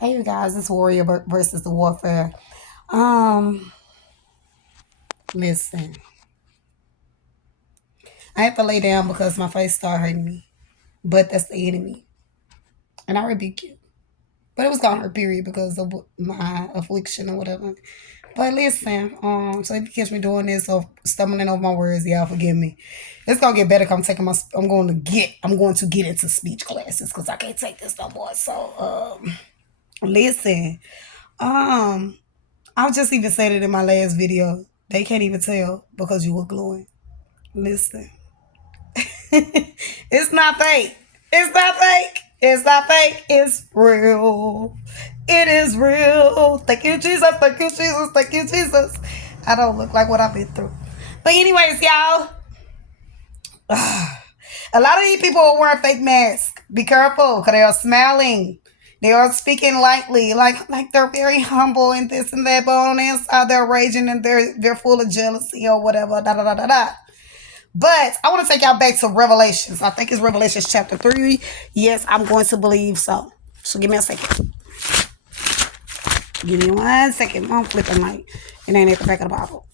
Hey you guys, it's Warrior versus the Warfare. Um, Listen, I have to lay down because my face started hurting me, but that's the enemy, and I rebuke you. But it was gonna hurt, period, because of my affliction or whatever. But listen, so if you catch me doing this or stumbling over my words, y'all forgive me. It's gonna get better. 'Cause I'm going to get into speech classes because I can't take this no more. So, listen, um, I just even said it in my last video. They can't even tell because you were glowing. Listen, it's not fake. It's not fake. It's not fake. It's real. It is real. Thank you, Jesus. Thank you, Jesus. Thank you, Jesus. I don't look like what I've been through. But anyways, y'all, a lot of these people are wearing fake masks. Be careful because they are smiling. They are speaking lightly, like they're very humble and this and that, but on the inside they're raging and they're full of jealousy or whatever. Da da da da da. But I want to take y'all back to Revelations. I think it's Revelations chapter 3. Yes, I'm going to believe so. So give me a second. Give me 1 second. I'm flipping like it ain't at the back of the Bible.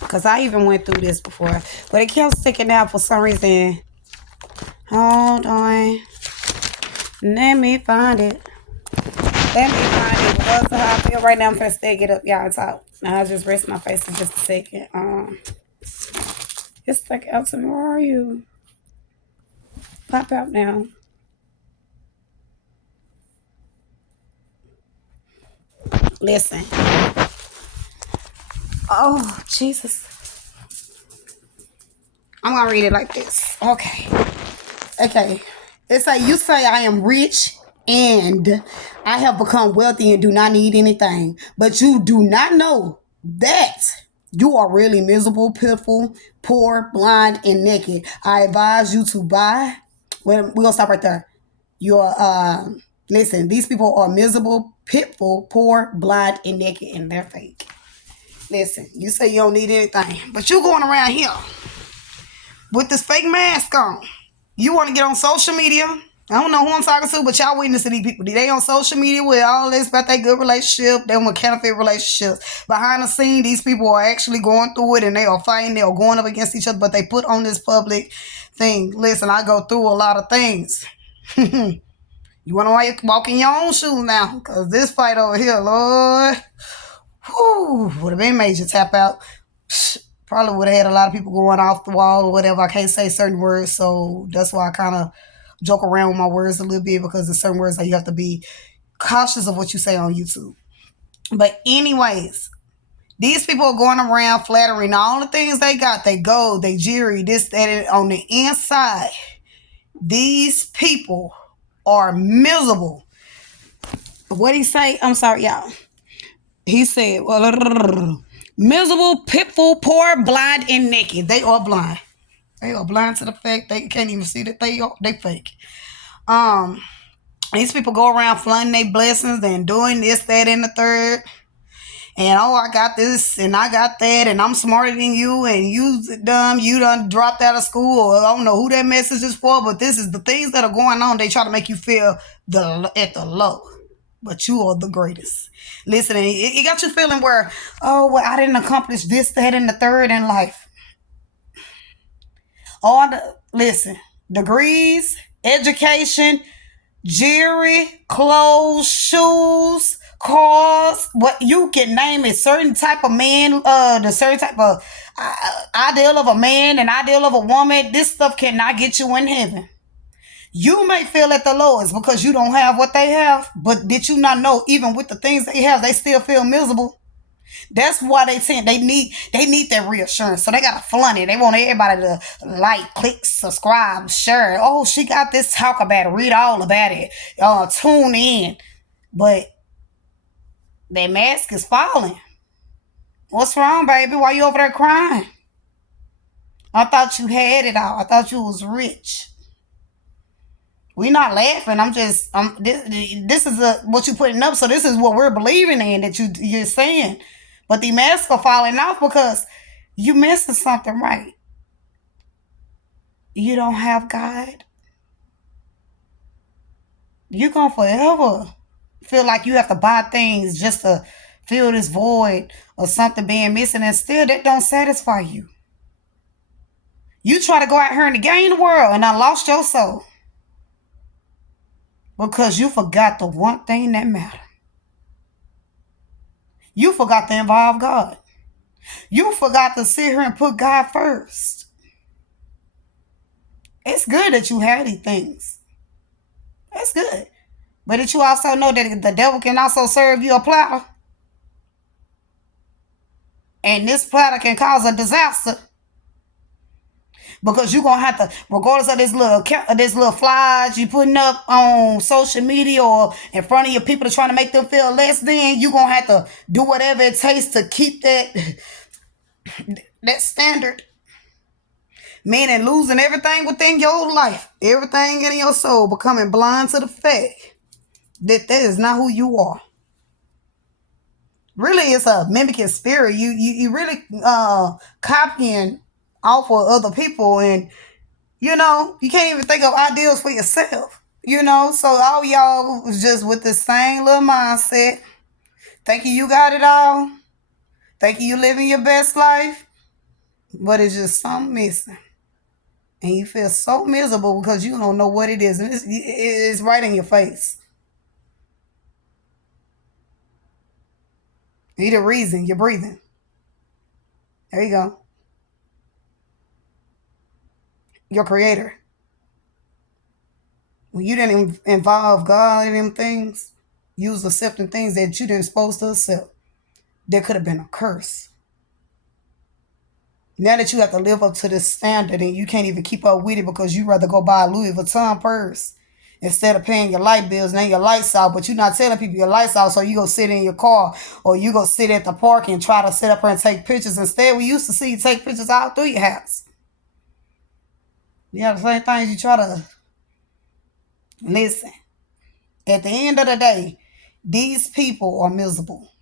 Because I even went through this before. But it kept sticking out for some reason. Hold on. Let me find it. Because of how I feel right now, I'm finna stay get up, y'all, and talk. Now I'll just rest my face for just a second. It's stuck out to me. Where are you? Pop out now. Listen. Oh, Jesus. I'm gonna read it like this. Okay. Okay. It's like you say I am rich and I have become wealthy and do not need anything. But you do not know that you are really miserable, pitiful, poor, blind, and naked. I advise you to buy. Well, we're gonna stop right there. You're listen, these people are miserable, pitiful, poor, blind, and naked, and they're fake. Listen, you say you don't need anything, but you going around here with this fake mask on. You want to get on social media. I don't know who I'm talking to, but y'all witnessing these people. They on social media with all this about their good relationship. They want counterfeit relationships. Behind the scene, these people are actually going through it and they are fighting. They are going up against each other, but they put on this public thing. Listen, I go through a lot of things. You want to walk in your own shoes now? Because this fight over here, Lord, whew, would have been major tap out. Probably would have had a lot of people going off the wall or whatever. I can't say certain words, so that's why I kind of joke around with my words a little bit because there's certain words that you have to be cautious of what you say on YouTube. But anyways, these people are going around flattering all the things they got. They gold, they jewelry, this, that, and on the inside. These people are miserable. What he say? I'm sorry, y'all. He said, well, miserable, pitiful, poor, blind, and naked. They are blind. They are blind to the fact they can't even see that they fake. Um, these people go around flaunting their blessings and doing this, that, and the third. And oh, I got this and I got that, and I'm smarter than you, and you dumb, you done dropped out of school, or I don't know who that message is for, but this is the things that are going on. They try to make you feel at the low. But you are the greatest. Listen, it got you feeling where, oh, well, I didn't accomplish this, that, and the third in life. Listen, degrees, education, jewelry, clothes, shoes, cars, what you can name it. Certain type of man, the certain type of ideal of a man and ideal of a woman. This stuff cannot get you in heaven. You may feel at the lowest because you don't have what they have, but did you not know even with the things they have, they still feel miserable? That's why they need that reassurance. So they gotta flaunt it. They want everybody to like, click, subscribe, share. Oh, she got this. Talk about it. Read all about it. Tune in. But that mask is falling. What's wrong, baby? Why you over there crying? I thought you had it all. I thought you was rich. We not laughing. This is what you putting up. So this is what we're believing in that you're saying. But the masks are falling off because you missing something, right? You don't have God. You're gonna forever feel like you have to buy things just to fill this void or something being missing, and still that don't satisfy you. You try to go out here and gain the world and I lost your soul because you forgot the one thing that mattered. You forgot to involve God. You forgot to sit here and put God first. It's good that you have these things. That's good. But did you also know that the devil can also serve you a platter? And this platter can cause a disaster. Because you're gonna have to, regardless of this little flyers you putting up on social media or in front of your people to trying to make them feel less than, you're gonna have to do whatever it takes to keep that standard. Meaning losing everything within your life, everything in your soul, becoming blind to the fact that is not who you are. Really, it's a mimicking spirit. You really copying off of other people, and you can't even think of ideals for yourself. So all y'all was just with the same little mindset, thinking you got it all, thinking you living your best life, but it's just something missing. And you feel so miserable because you don't know what it is. And it's right in your face. You the reason you're breathing. There you go. Your creator. When you didn't involve God in them things, you was accepting things that you didn't supposed to accept. There could have been a curse. Now that you have to live up to this standard and you can't even keep up with it because you rather go buy a Louis Vuitton purse instead of paying your light bills. Now your lights out, but you're not telling people your lights out, so you go sit in your car or you go sit at the park and try to sit up there and take pictures. Instead, we used to see you take pictures out through your house. The same things you try to listen. At the end of the day, these people are miserable.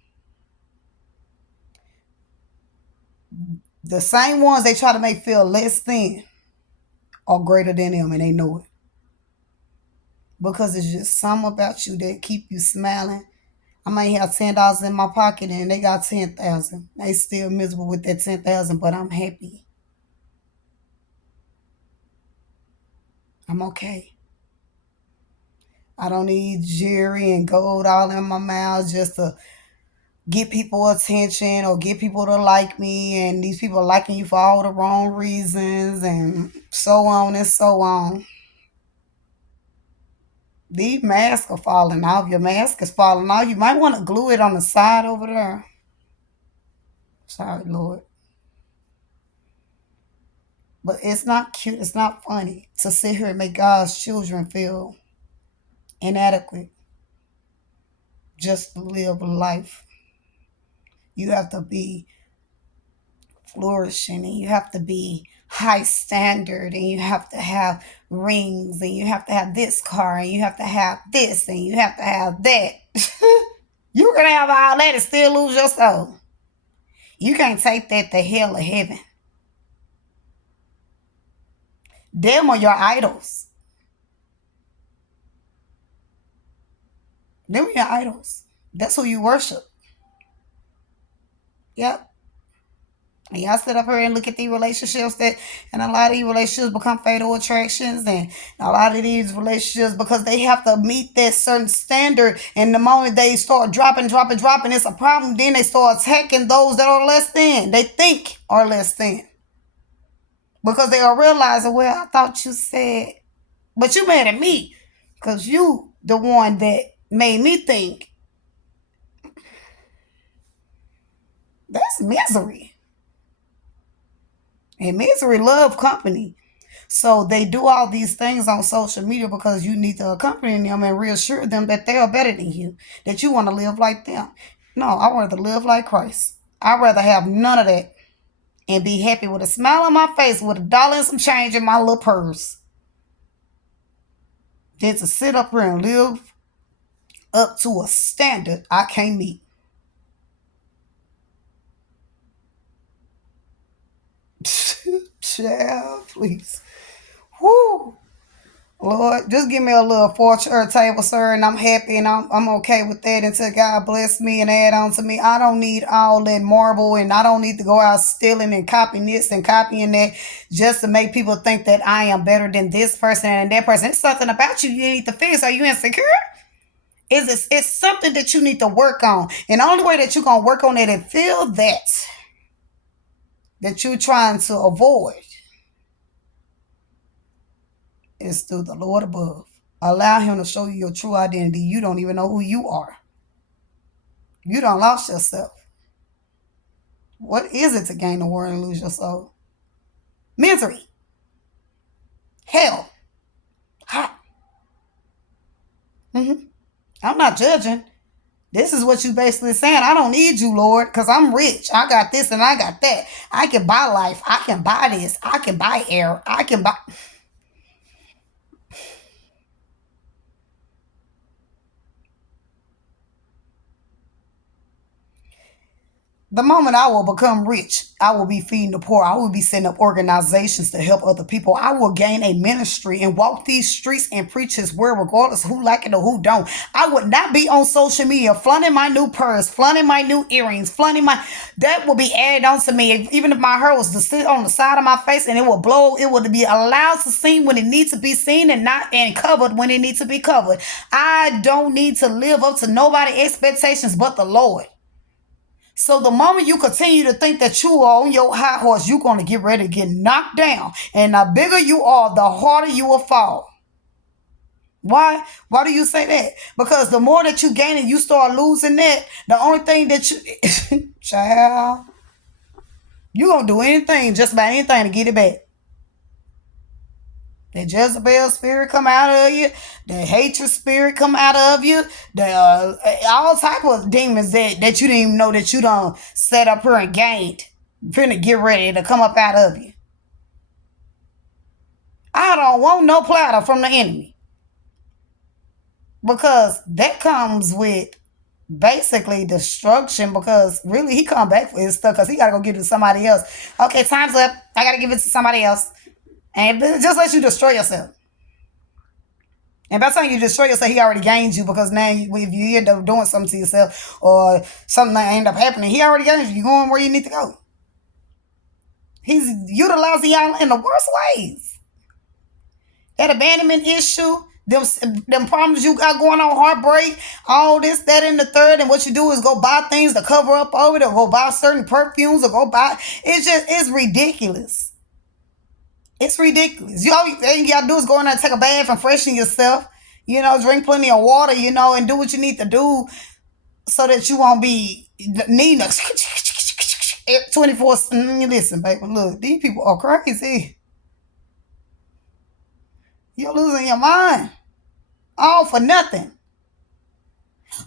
The same ones they try to make feel less than are greater than them, and they know it. Because it's just something about you that keep you smiling. I might have $10 in my pocket and they got 10,000. They still miserable with that 10,000, but I'm happy. I'm okay. I don't need jewelry and gold all in my mouth just to get people attention or get people to like me, and these people liking you for all the wrong reasons and so on and so on. These masks are falling off. Your mask is falling off. You might want to glue it on the side over there. Sorry, Lord. But it's not cute. It's not funny to sit here and make God's children feel inadequate just to live life. You have to be flourishing and you have to be high standard and you have to have rings and you have to have this car and you have to have this and you have to have that. You're going to have all that and still lose your soul. You can't take that to hell or heaven. Them are your idols. Them are your idols. That's who you worship. Yep. And y'all sit up here and look at these relationships and a lot of these relationships become fatal attractions, and a lot of these relationships, because they have to meet that certain standard, and the moment they start dropping, it's a problem. Then they start attacking those that are less than, they think are less than. Because they are realizing, well, I thought you said, but you mad at me because you the one that made me think. That's misery. And misery love company. So they do all these things on social media because you need to accompany them and reassure them that they are better than you, that you want to live like them. No, I want to live like Christ. I'd rather have none of that and be happy with a smile on my face with $1 and some change in my little purse than to sit up here and live up to a standard I can't meet. Child, please. Whoo. Lord, just give me a little fortune or table, sir, and I'm happy and I'm okay with that until God bless me and add on to me. I don't need all that marble and I don't need to go out stealing and copying this and copying that just to make people think that I am better than this person and that person. It's something about you need to fix. Are you insecure? It's something that you need to work on. And the only way that you're going to work on it and feel that you're trying to avoid is through the Lord above. Allow him to show you your true identity. You don't even know who you are. You don't lost yourself. What is it to gain the world and lose your soul? Misery. Hell. Hot. I'm not judging. This is what you basically saying. I don't need you, Lord, because I'm rich. I got this and I got that. I can buy life. I can buy this. I can buy air. I can buy... The moment I will become rich, I will be feeding the poor. I will be setting up organizations to help other people. I will gain a ministry and walk these streets and preach his word regardless of who like it or who don't. I would not be on social media flaunting my new purse, flaunting my new earrings, flaunting my... That will be added on to me. Even if my hair was to sit on the side of my face and it will blow, it will be allowed to seen when it needs to be seen and covered when it needs to be covered. I don't need to live up to nobody's expectations but the Lord. So the moment you continue to think that you are on your high horse, you're going to get ready to get knocked down. And the bigger you are, the harder you will fall. Why? Why do you say that? Because the more that you gain and you start losing that, the only thing that you... Child, you're going to do anything, just about anything to get it back. The Jezebel spirit come out of you. The hatred spirit come out of you. The all type of demons that you didn't even know that you done set up here and gained. Finna get ready to come up out of you. I don't want no platter from the enemy. Because that comes with basically destruction, because really he come back for his stuff because he got to go give it to somebody else. Okay, time's up. I got to give it to somebody else. And just let you destroy yourself. And by the time you destroy yourself, he already gained you, because now if you end up doing something to yourself or something that end up happening, he already gained you. You're going where you need to go. He's utilizing y'all in the worst ways. That abandonment issue, them problems you got going on, heartbreak, all this, that, and the third, and what you do is go buy things to cover up over it, or go buy certain perfumes, or go buy... It's ridiculous. It's ridiculous. All you gotta do is go in there and take a bath and freshen yourself. Drink plenty of water, and do what you need to do so that you won't be needing 24. Listen, baby, look, these people are crazy. You're losing your mind. All for nothing.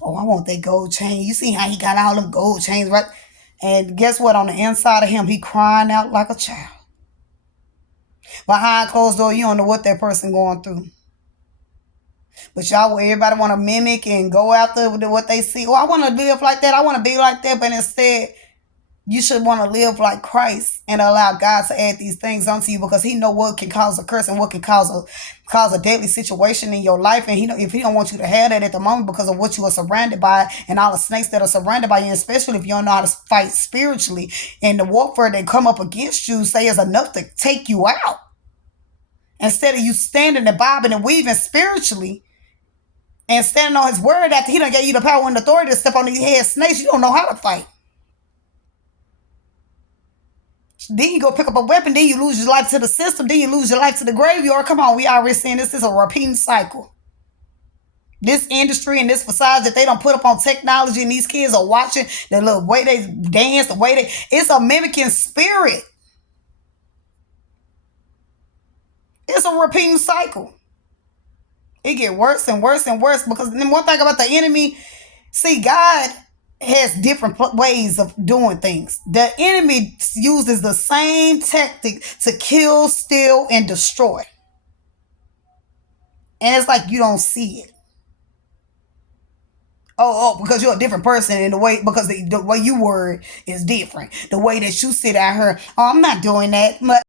Oh, I want that gold chain. You see how he got all them gold chains, right? And guess what? On the inside of him, he crying out like a child. Behind closed door, you don't know what that person going through. But everybody want to mimic and go after what they see. Oh, I want to live like that. I want to be like that. But instead, you should want to live like Christ and allow God to add these things onto you, because he know what can cause a curse and what can cause a deadly situation in your life. And if he don't want you to have that at the moment because of what you are surrounded by and all the snakes that are surrounded by you, and especially if you don't know how to fight spiritually, and the warfare that come up against you say is enough to take you out. Instead of you standing and bobbing and weaving spiritually and standing on his word after he done gave you the power and authority to step on these head snakes, you don't know how to fight. Then you go pick up a weapon, then you lose your life to the system, then you lose your life to the graveyard. Come on, we already saying this is a repeating cycle. This industry and this facade that they don't put up on technology, and these kids are watching the little way they dance, the way it's a mimicking spirit. It's a repeating cycle. It get worse and worse and worse, because then one thing about the enemy, see, God has different ways of doing things. The enemy uses the same tactic to kill, steal, and destroy. And it's like you don't see it. Oh, because you're a different person in the way, because the way you word is different. The way that you sit out here, oh, I'm not doing that.